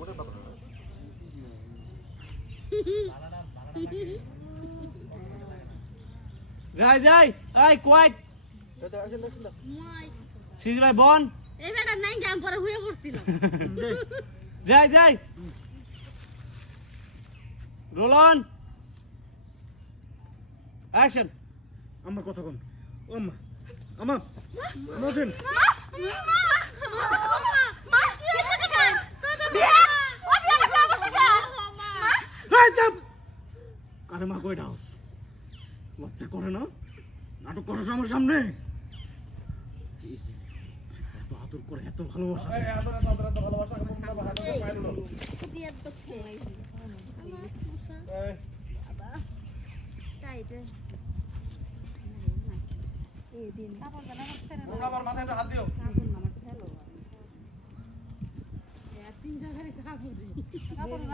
ওটা কথা না যাই যাই এই কোয়াইট সিজ ভাই বন এই বেটা নাই গাম পরে হয়ে পড়ছিল যাই যাই রোল অন অ্যাকশন আম্মা কথা কোন ও আম্মা আম্মা আম্মা কারে মা কই ডাউস লজ্জা করে না? নাটক করো আমার সামনে। এত আদর করে এত ভালোবাসা।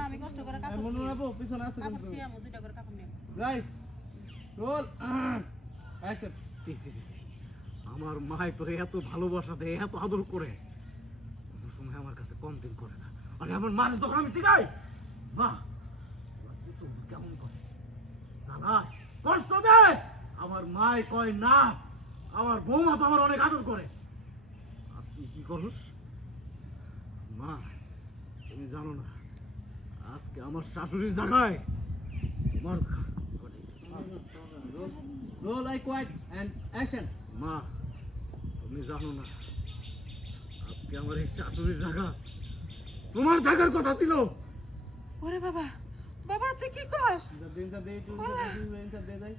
আমি কষ্ট করে কাপড় রাখো পিছনে আছে নিয়ে যাই রোল অ্যাকশন। আমার মায় তোরে এত ভালোবাসা দেয় এত আদর করে। কোনো সময় আমার কাছে কমপ্লেন করে না। আরে আমার মারে তখন আমি শিখাই মা আমার কেমন করে জ্বালায়, কষ্ট দেয় আমার মায় কয় না আমার বৌমা তো আমার অনেক আদর করে। আর তুই কি করস? মা তুমি জানো না আজকে আমার শাশুড়ির জায়গায় তোমার role I quite and action মা তুমি জানো না আজকে আমার এই শাশুড়ির জায়গা তোমার থাকার কথা ছিল ওরে বাবা বাবা তুই কি কস দিন দিন যাই